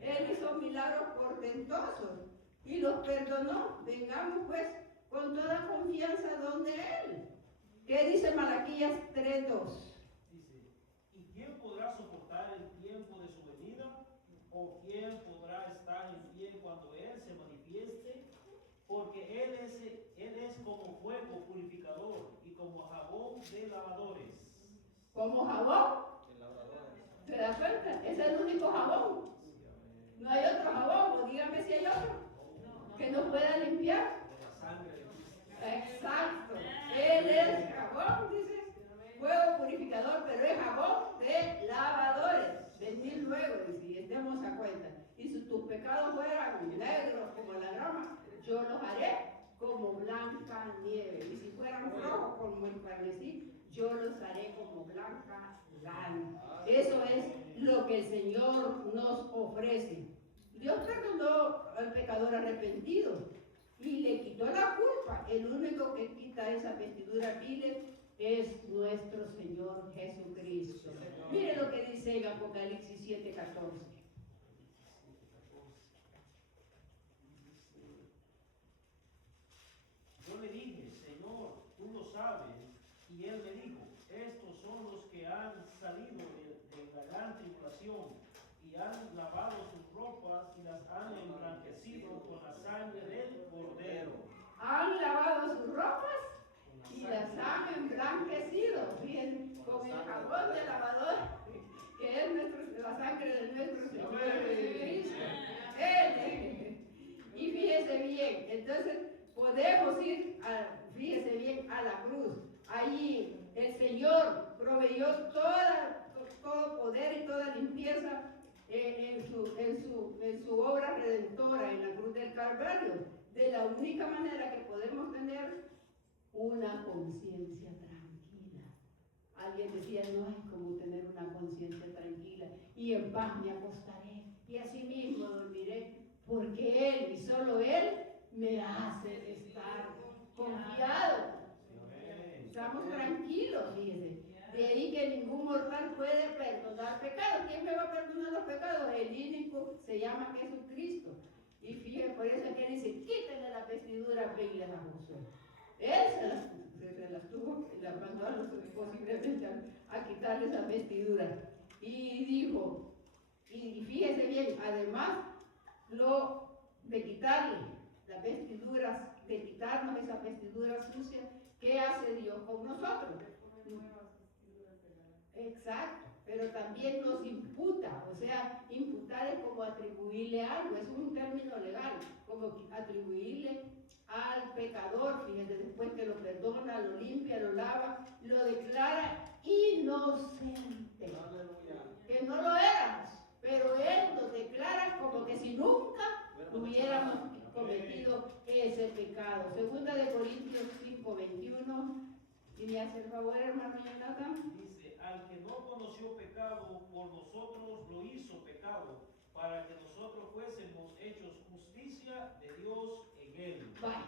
Él hizo milagros portentosos y los perdonó. Vengamos pues con toda confianza donde Él. ¿Qué dice Malaquías 3:2? Dice: ¿y quién podrá soportar el tiempo de su venida? ¿O quién podrá estar en pie cuando Él se manifieste? Porque Él es como fuego purificador y como jabón de lavadores. ¿Como jabón? ¿Se da cuenta? Es el único jabón. No hay otro jabón, o dígame si hay otro que nos pueda limpiar. La sangre de Cristo. Exacto. Él es jabón, dice. fuego purificador, pero es jabón de lavadores. Venid luego, dice, y estemos a cuenta. Y si tus pecados fueran negros como la grama, yo los haré como blanca nieve. Y si fueran rojos como el carmesí, yo los haré como blanca lana. Eso es lo que el Señor nos ofrece. Dios perdonó al pecador arrepentido y le quitó la culpa. El único que quita esa vestidura vil es nuestro Señor Jesucristo. Mire lo que dice en Apocalipsis 7:14. Yo le dije, Señor, tú lo sabes, y él me dijo, estos son los que han salido de la gran tribulación y han lavado sus ropas y las han emblanquecido con la sangre del Cordero. Han lavado sus ropas y las han emblanquecido, bien, con el jabón de lavador, que es la sangre de nuestro Señor Jesucristo. Y fíjese bien, entonces podemos ir, fíjese bien, a la cruz. Allí el Señor proveyó todo poder y toda limpieza en su obra redentora en la cruz del Calvario, de la única manera que podemos tener una conciencia tranquila. Alguien decía, no es como tener una conciencia tranquila, y en paz me acostaré, y así mismo dormiré, porque Él y solo Él me hace estar confiado. Estamos tranquilos, fíjense. De ahí que ningún mortal puede perdonar pecados. ¿Quién me va a perdonar los pecados? El único se llama Jesucristo. Y fíjense, por eso que dice, quítenle la vestidura bellas a Josué. Él se las tuvo, y las mandó a los posiblemente a quitarle esa vestidura. Y dijo, y fíjense bien, además de quitarle las vestiduras, de quitarnos esa vestidura sucia, ¿qué hace Dios con nosotros? Exacto, pero también nos imputa, o sea, imputar es como atribuirle algo, es un término legal, como atribuirle al pecador, fíjense, después que lo perdona, lo limpia, lo lava, lo declara inocente, que no lo éramos, pero Él nos declara como que si nunca hubiéramos cometido ese pecado. Segunda de Corintios 5:21. Y me hace el favor, hermano Jonathan. Dice, al que no conoció pecado, por nosotros lo hizo pecado, para que nosotros fuésemos hechos justicia de Dios en él. Vaya,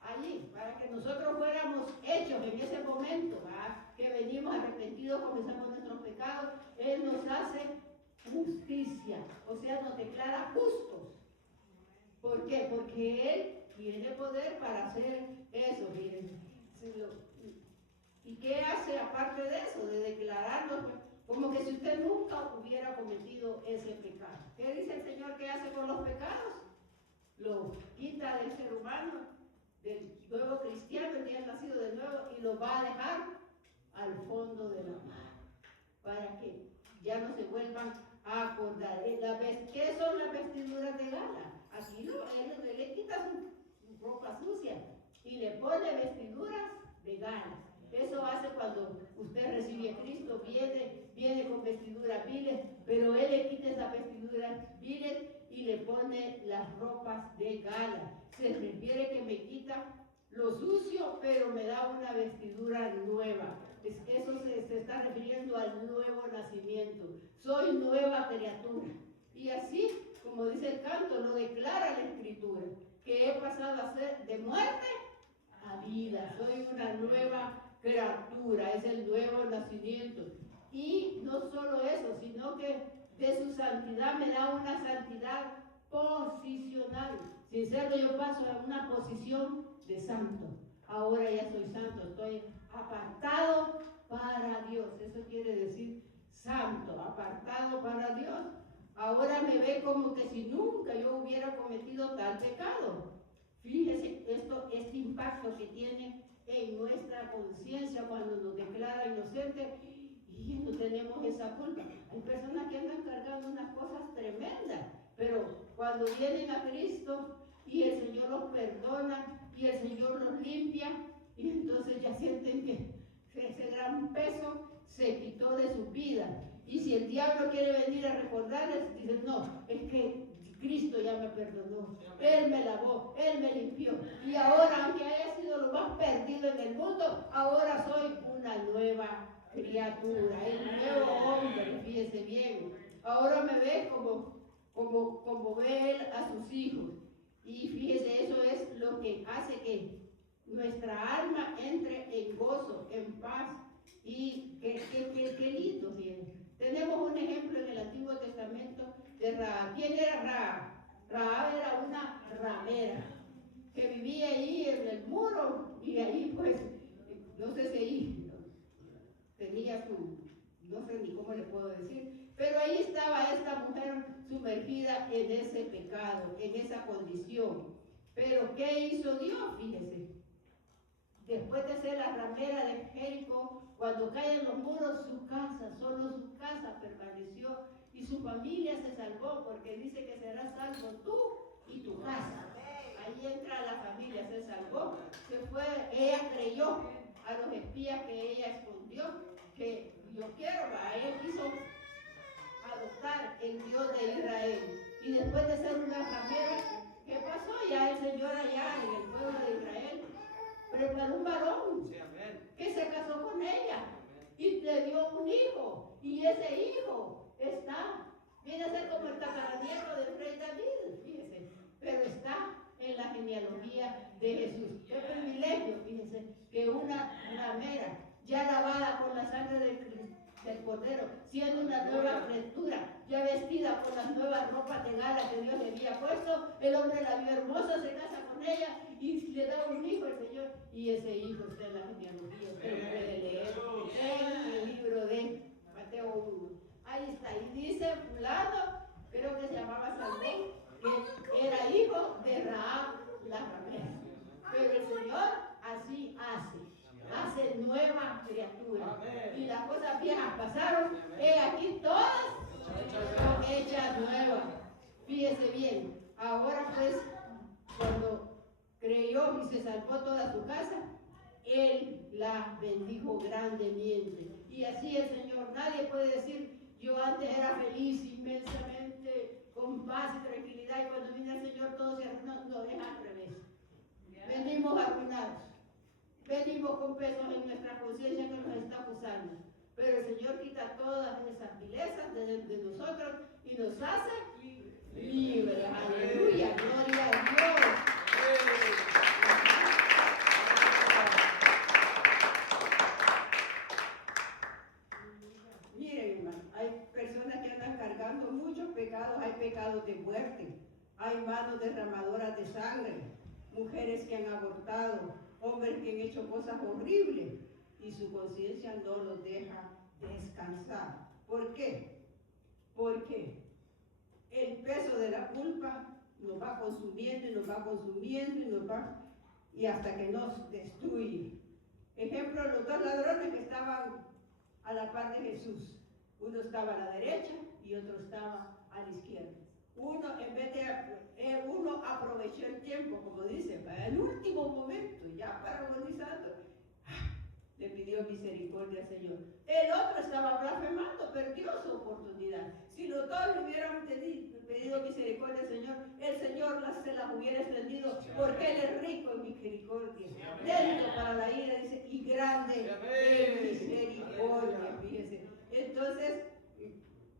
allí, para que nosotros fuéramos hechos en ese momento, que venimos arrepentidos, comenzamos nuestros pecados, Él nos hace justicia, o sea, nos declara justos. ¿Por qué? Porque Él tiene poder para hacer eso, miren. ¿Y qué hace aparte de eso? De declararnos como que si usted nunca hubiera cometido ese pecado. ¿Qué dice el Señor que hace con los pecados? Lo quita del ser humano, del nuevo cristiano, el día nacido de nuevo, y lo va a dejar al fondo de la mar, para que ya no se vuelvan a acordar. ¿Qué son las vestiduras de gala? Aquí él le quita su ropa sucia y le pone vestiduras de gala. Eso hace cuando usted recibe a Cristo, viene con vestiduras viles, pero Él le quita esas vestiduras viles y le pone las ropas de gala. Se refiere que me quita lo sucio, pero me da una vestidura nueva. Eso se está refiriendo al nuevo nacimiento. Soy nueva criatura. Y así, como dice el canto, lo declara la Escritura, que he pasado a ser de muerte a vida. Soy una nueva criatura, es el nuevo nacimiento. Y no solo eso, sino que de su santidad me da una santidad posicional. Sin serlo, yo paso a una posición de santo. Ahora ya soy santo, estoy apartado para Dios. Eso quiere decir santo, apartado para Dios. Ahora me ve como que si nunca yo hubiera cometido tal pecado. Fíjese este impacto que tiene en nuestra conciencia cuando nos declara inocentes y no tenemos esa culpa. Hay personas que andan cargando unas cosas tremendas, pero cuando vienen a Cristo y el Señor los perdona y el Señor los limpia, y entonces ya sienten que ese gran peso se quitó de su vida. Y si el diablo quiere venir a recordarles, dicen, no, es que Cristo ya me perdonó, Él me lavó, Él me limpió. Y ahora, aunque haya sido lo más perdido en el mundo, ahora soy una nueva criatura, el nuevo hombre, fíjese bien. Ahora me ve como ve Él a sus hijos. Y fíjese, eso es lo que hace que nuestra alma entre en gozo, en paz. Y qué lindo, fíjense. Tenemos un ejemplo en el Antiguo Testamento de Rahab. ¿Quién era Rahab? Rahab era una ramera que vivía ahí en el muro y ahí pues, no sé si ahí tenía no sé ni cómo le puedo decir, pero ahí estaba esta mujer sumergida en ese pecado, en esa condición. Pero ¿qué hizo Dios? Fíjese. Después de ser la ramera de Jericó, cuando caen los muros, su casa, solo su casa permaneció y su familia se salvó, porque dice que serás salvo tú y tu casa. Ahí entra la familia, se salvó, se fue, ella creyó a los espías que ella escondió, que yo quiero, ella quiso adoptar el Dios de Israel. Y después de ser una ramera, ¿qué pasó? Ya el Señor allá en el pueblo de Israel preparó un varón que se casó con ella y le dio un hijo, y ese hijo viene a ser como el tataranieto del rey David, fíjese, pero está en la genealogía de Jesús. Qué privilegio, fíjese, que una ramera ya lavada con la sangre del Cordero, siendo una nueva criatura, ya vestida con las nuevas ropas de gala que Dios le había puesto, el hombre la vio hermosa, se casa con ella y le da un hijo al Señor, y ese hijo está en la genealogía, usted lo puede leer en el libro de Mateo 1. Ahí está, y dice fulano, creo que se llamaba Salmón, que era hijo de Rahab la ramera. Pero el Señor así hace nueva criatura. Y las cosas viejas pasaron, aquí todas son hechas nuevas. Fíjese bien, ahora pues, cuando creyó y se salvó toda su casa, Él la bendijo grandemente. Y así el Señor, nadie puede decir, yo antes era feliz inmensamente, con paz y tranquilidad, y cuando vine al Señor todo se arruinó. No, es al revés. Venimos arruinados, venimos con pesos en nuestra conciencia que nos está acusando. Pero el Señor quita todas esas vilezas de nosotros y nos hace libres. Aleluya, gloria a Dios. Miren, hermano, hay personas que andan cargando muchos pecados, hay pecados de muerte, hay manos derramadoras de sangre, mujeres que han abortado, hombres que han hecho cosas horribles y su conciencia no los deja descansar. ¿Por qué? Porque el peso de la culpa nos va consumiendo y nos va consumiendo y hasta que nos destruye. Ejemplo, los dos ladrones que estaban a la par de Jesús. Uno estaba a la derecha y otro estaba a la izquierda. Uno, en vez de uno aprovechó el tiempo, como dice, para el último momento, ya para agonizando, le pidió misericordia al Señor. El otro estaba blasfemando, perdió su oportunidad. Si los dos le hubieran pedido misericordia al Señor, el Señor se las hubiera extendido, porque Él es rico en misericordia, lento para la ira, dice, y grande en misericordia, fíjese. Entonces,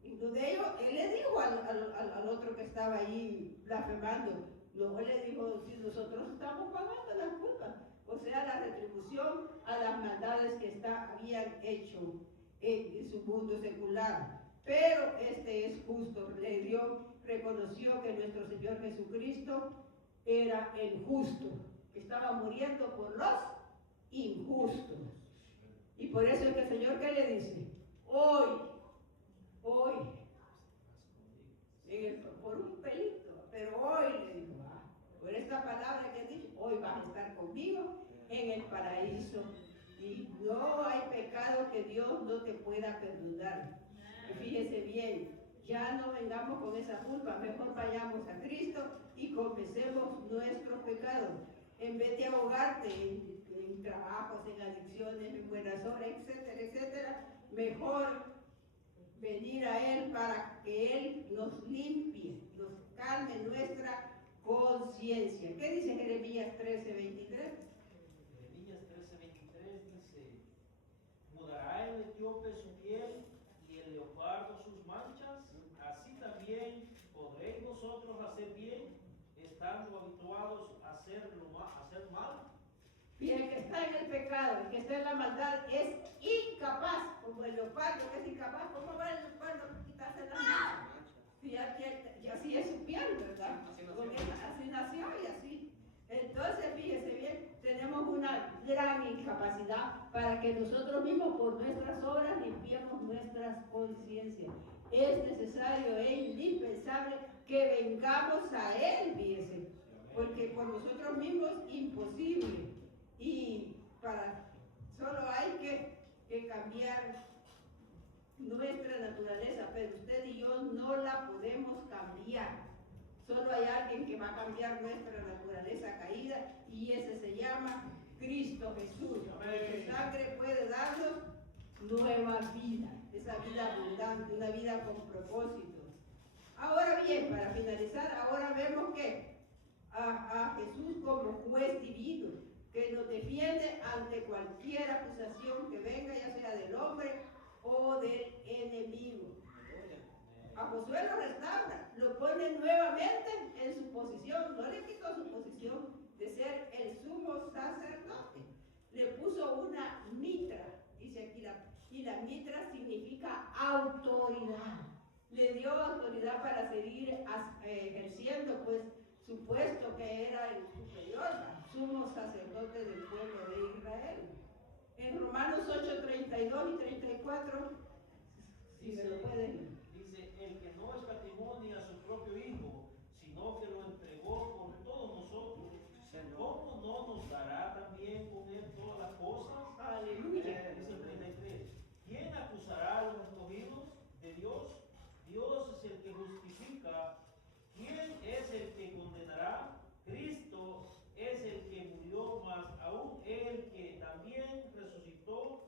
de ellos, Él le dijo al otro que estaba ahí blasfemando, luego le dijo, si nosotros estamos pagando las culpas, o sea, la retribución a las maldades que habían hecho en su mundo secular. Pero este es justo, reconoció que nuestro Señor Jesucristo era el justo, que estaba muriendo por los injustos. Y por eso es que el Señor, ¿qué le dice? Hoy, por un pelito, pero hoy le dijo, por esta palabra que he dicho, hoy vas a estar conmigo en el paraíso. Y no hay pecado que Dios no te pueda perdonar. Y fíjese bien, ya no vengamos con esa culpa, mejor vayamos a Cristo y confesemos nuestros pecados. En vez de ahogarte en trabajos, en adicciones, en buenas obras, etcétera, etcétera, mejor venir a Él para que Él nos limpie, nos calme nuestra conciencia. ¿Qué dice Jeremías 13:23? Jeremías 13:23 dice: mudará el etíope su piel y el leopardo sus manchas, así también podréis vosotros hacer bien, estando habituados a hacer mal. Y el que está en el pecado, el que está en la maldad, es incapaz, como el leopardo que es incapaz. ¿Cómo va el leopardo a quitarse la mancha? Si ya así es su piel, ¿verdad? Así nació y así. Entonces, fíjese bien, tenemos una gran incapacidad para que nosotros mismos por nuestras obras limpiemos nuestras conciencias. Es necesario e indispensable que vengamos a Él, fíjese, porque por nosotros mismos imposible. Y solo hay que cambiar nuestra naturaleza, pero usted y yo no la podemos cambiar. Solo hay alguien que va a cambiar nuestra naturaleza caída y ese se llama Cristo Jesús. Su sangre puede darnos nueva vida, esa vida abundante, una vida con propósitos. Ahora bien, para finalizar, ahora vemos que a Jesús como juez divino, que nos defiende ante cualquier acusación que venga, ya sea del hombre o del enemigo. A Josué lo restaura, lo pone nuevamente en su posición, no le quitó su posición de ser el sumo sacerdote. Le puso una mitra, dice aquí, y la mitra significa autoridad. Le dio autoridad para seguir ejerciendo pues su puesto, que era el superior, sumo sacerdote del pueblo de Israel. En Romanos 8:32 y 34, si me lo pueden. Dice: el que no escatimó ni a su propio Hijo, sino que lo entregó por todos nosotros, ¿cómo no nos dará también con Él todas las cosas? Aleluya. Dice el 33: ¿quién acusará a los escogidos de Dios? Dios es el que justifica. ¿Quién es el que condenará? Cristo es el que murió, más aún el que también resucitó,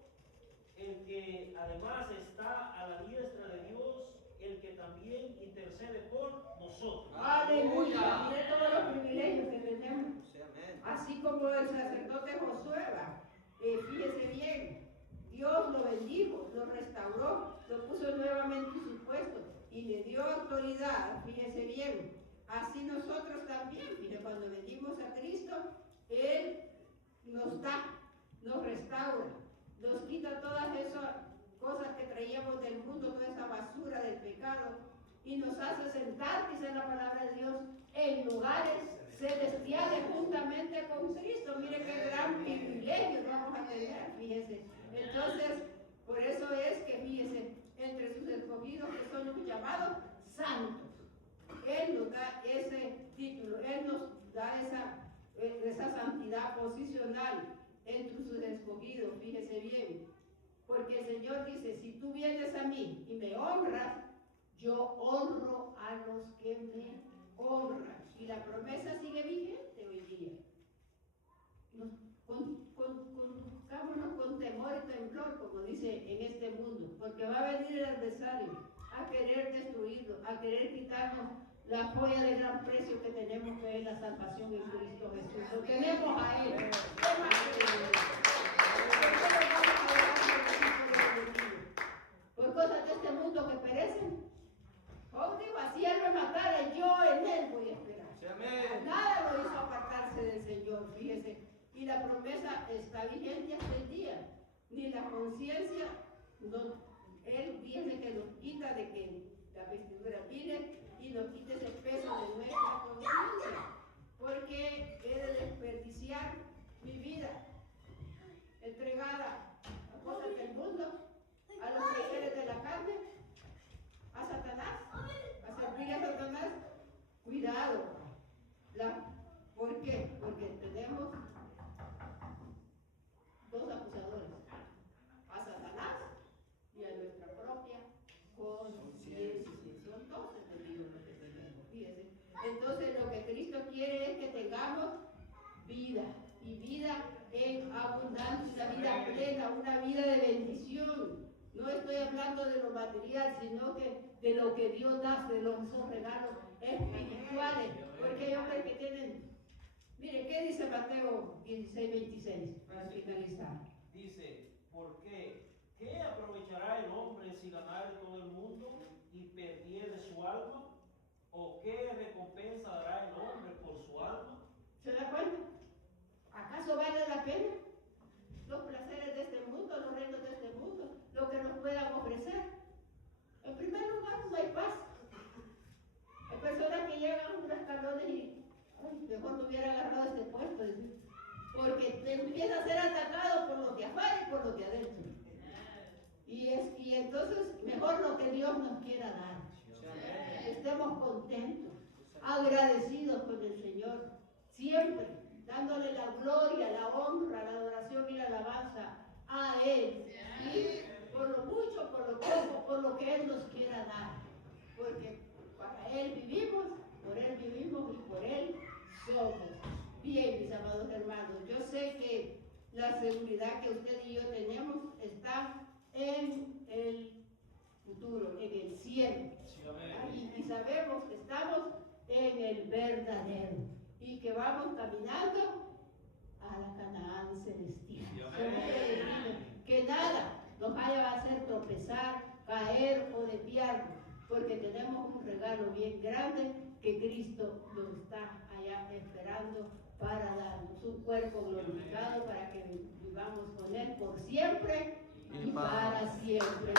el que además está a la diestra de Dios, el que también intercede por nosotros. Aleluya. Mire todos los privilegios que tenemos. Así como el sacerdote Josué, fíjese bien, Dios lo bendijo, lo restauró, lo puso nuevamente en su puesto y le dio autoridad, fíjese bien. Así nosotros también, mire, cuando venimos a Cristo, Él nos da, nos restaura, nos quita todas esas cosas que traíamos del mundo, toda esa basura del pecado, y nos hace sentar, dice la palabra de Dios, en lugares celestiales juntamente con Cristo. Mire qué gran privilegio vamos a tener, fíjese. Entonces, por eso es que, fíjese, entre sus escogidos que son los llamados santos, Él nos da ese título, Él nos da esa santidad posicional entre sus escogidos, fíjese bien. Porque el Señor dice: si tú vienes a mí y me honras, yo honro a los que me honran. Y la promesa sigue vigente hoy día. Conduzcámonos con temor y temblor, como dice en este mundo, porque va a venir el adversario a querer destruirlo, a querer quitarnos la joya de gran precio que tenemos, que es la salvación en Cristo Jesús. Lo tenemos a Él. ¿Qué más queremos? Por cosas de este mundo que perecen. Como digo, así Él me matara, yo en Él voy a esperar. Nada lo hizo apartarse del Señor, fíjese. Y la promesa está vigente hasta el día. Ni la conciencia, Él dice que nos quita de que la vestidura vile y nos quita ese peso de nuestra conciencia. Porque he de desperdiciar mi vida entregada a cosas del mundo, a los placeres de la carne, a Satanás, a servir a Satanás. Cuidado. ¿Por qué? Porque tenemos dos acusadores: a Satanás y a nuestra propia conciencia. Son dos enemigos los que tenemos, fíjense. Entonces, lo que Cristo quiere es que tengamos vida, y vida en abundancia, una vida plena, una vida de bendición. No estoy hablando de lo material, sino que de lo que Dios da, de esos regalos espirituales. Porque hay hombres que tienen... Mire, ¿qué dice Mateo 16:26? Para finalizar. Dice, ¿por qué? ¿Qué aprovechará el hombre si ganare todo el mundo y perdiere su alma? ¿O qué recompensa dará el hombre por su alma? ¿Se da cuenta? ¿Acaso vale la pena los placeres de este mundo, los reinos de este mundo, lo que nos puedan ofrecer? En primer lugar, no hay paz. Hay personas que llegan a unos escalones y ay, mejor no hubiera agarrado este puesto, porque te empieza a ser atacado por lo que afuera y por lo que adentro. Y entonces, mejor lo que Dios nos quiera dar. Estemos contentos, agradecidos con el Señor, siempre dándole la gloria, la honra, la adoración y la alabanza a Él. Y por lo mucho, por lo poco, por lo que Él nos quiera dar. Porque para Él vivimos y por Él somos. Bien, mis amados hermanos, yo sé que la seguridad que usted y yo tenemos está en el futuro, en el cielo. Y sabemos que estamos en el verdadero y que vamos caminando a la Canaán celestial. Que nada nos vaya a hacer tropezar, caer o desviarnos, porque tenemos un regalo bien grande que Cristo nos está allá esperando para darnos un cuerpo glorificado para que vivamos con Él por siempre y para siempre.